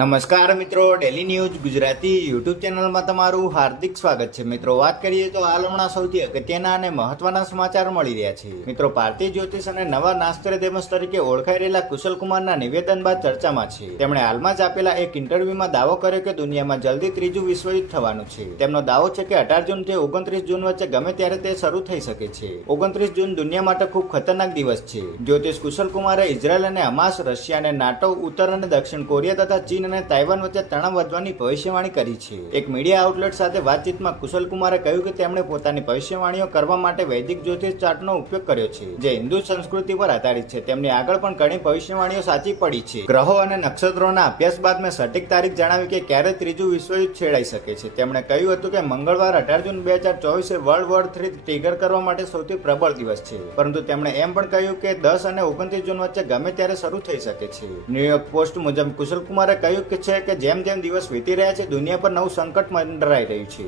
નમસ્કાર મિત્રો, daily news Gujarati YouTube ચેનલમાં તમારું હાર્દિક સ્વાગત છે. મિત્રો, વાત કરીએ તો હાલ હમણાં સૌથી અગત્યના અને મહત્વના સમાચાર મળી રહ્યા છે. મિત્રો, ભારતીય જ્યોતિષ અને નવા નાસ્ત્રેદેમસ તરીકે ઓળખાઈ રહેલા કુશલકુમારના નિવેદન બાદ ચર્ચામાં છે. તેમણે હાલમાં જ આપેલા એક ઇન્ટરવ્યુમાં દાવો કર્યો કે દુનિયામાં જલ્દી ત્રીજું વિશ્વયુદ્ધ થવાનું છે. તેમનો દાવો છે કે 18 જૂનથી 29 જૂન વચ્ચે ગમે ત્યારે તે શરૂ થઈ શકે છે. 29 જૂન દુનિયા માટે ખૂબ ખતરનાક દિવસ છે. જ્યોતિષ કુશલકુમારે ઇઝરાયલ અને હમાસ, રશિયા અને નાટો, ઉત્તર અને દક્ષિણ કોરિયા તથા ચીન અને તાઇવાન વચ્ચે તણાવ વધવાની ભવિષ્યવાણી કરી છે. એક મીડિયા આઉટલેટ સાથે વાતચીતમાં કુશલકુમારે કહ્યું કે તેમણે પોતાની ભવિષ્યવાણીઓ કરવા માટે વૈદિક જ્યોતિષ ચાર્ટનો ઉપયોગ કર્યો છે, જે હિન્દુ સંસ્કૃતિ પર આધારિત છે. તેમની આગળ પણ ઘણી ભવિષ્યવાણીઓ સાચી પડી છે. ગ્રહો અને નક્ષત્રોના અભ્યાસ બાદ મેં સટીક તારીખ જણાવી કે ક્યારે ત્રીજું વિશ્વયુદ્ધ છેડાઈ શકે છે. તેમણે કહ્યું હતું કે મંગળવાર 18 જૂન 2024 વર્લ્ડ વોર 3 ટ્રિગર કરવા માટે સૌથી પ્રબળ દિવસ છે. પરંતુ તેમણે એમ પણ કહ્યું કે 10 અને 29 જૂન વચ્ચે ગમે ત્યારે શરૂ થઈ શકે છે. ન્યુયોર્ક પોસ્ટ મુજબ કુશલકુમારે કહ્યું છે કે જેમ જેમ દિવસ વીતી રહ્યા છે, દુનિયા પર નવું સંકટ મંડરાઈ રહ્યું છે.